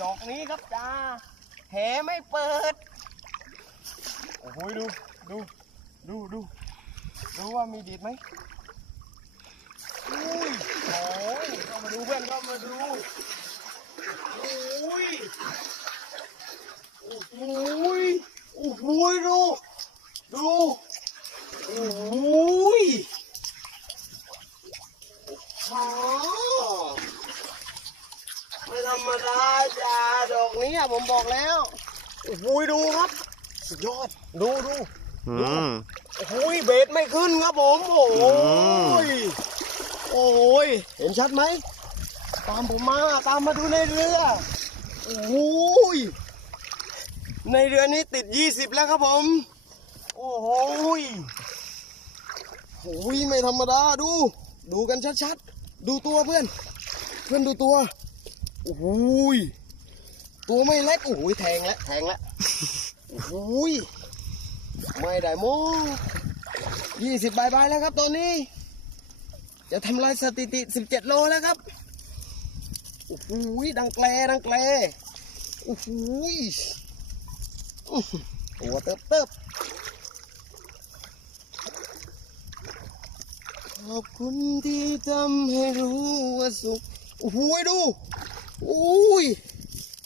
ดอกนี้ครับจ้าแหไม่เปิด โอ้โหดู ดู ดู ดู ดูว่ามีดีดไหมอุ้ยโอ้ยเข้ามาดูเพื่อนเข้ามาดูอุ้ยโอ้โหยโอ้โหยดู ดูโอ้โหยอ๋อไม่ ธรรมดาจ้าดอกนี้อะผมบอกแล้วโอ้โหยดูครับ สุดยอด ดูดูอืมโอ้โหยเบสไม่ขึ้นครับผม โอ้โหยโอ้โหยเห็นชัดไหม ตามผมมา ตามมาดูในเรือ โอ้โหยในเรือนี้ติด 20 แล้วครับผม โอ้โหยโอ้ย ไม่ธรรมดา ดู ดูกันชัดๆ ดูตัวเพื่อน เพื่อนดูตัว โอ้ยตัวไม่เล็กโอ้ยแทงแล้วแทงแล้วโอ้ยไม่ได้โมยี่สิบใบใบายแล้วครับตอนนี้จะทำลายสถิติสิบเจ็ดโลแล้วครับโอ้โหดังแกลดังแกลโอ้โหอื้อหือตัวเติบเติบขอบคุณที่ทำให้รู้ว่าสุขโอ้โหดู อ้ย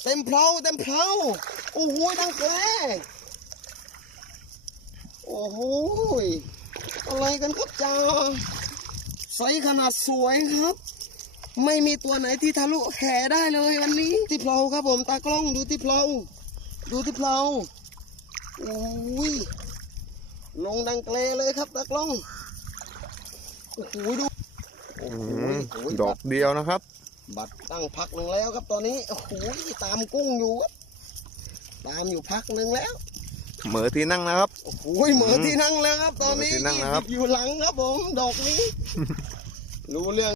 เต็มเพลาเต็มเพลาโอ้โหดังแกลโอ้โหยอะไรกันครับจ้าไซส์ขนาดสวยครับ ไม่มีตัวไหนที่ทะลุแขได้เลยวันนี้ ที่เพลาครับผมตากล้องดูที่เพลาดูที่เพลาโอ้ยลงดังเกลเลยครับตากล้องโอ้โหดูโอ้โหดอกเดียวนะครับ บัตรตั้งพักหนึ่งแล้วครับตอนนี้โอ้โหตามกุ้งอยู่ครับตามอยู่พักหนึ่งแล้วเหมือที่นั่งนะครับโอ้โหเหมือนที่นั่งแล้วครับ ตอนนี้เหมือนที่นั่งนะครับ20อยู่หลังครับผมดอกนี้ รู้เรื่อง